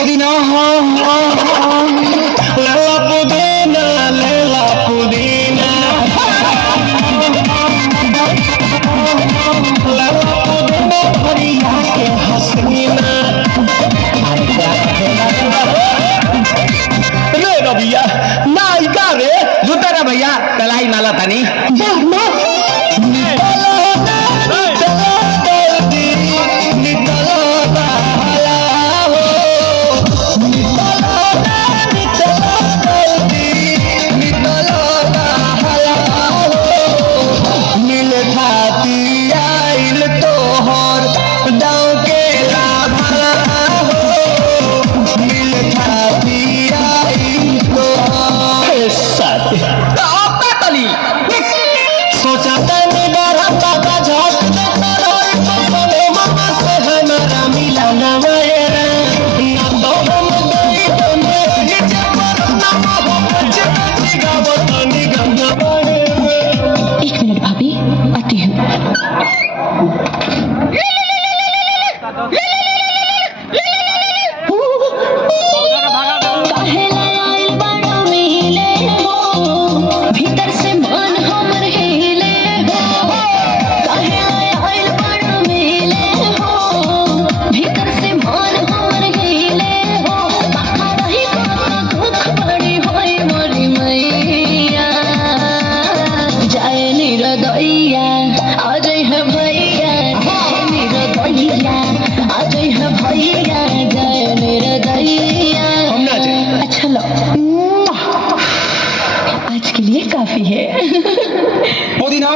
पुदीना लेला पुदीना लेला पुदीना लेला पुदीना भरिया के हसीना रे रबिया नायिका रे जुता रे भैया तलाई नाला तनी आज के लिए काफी है पुदीना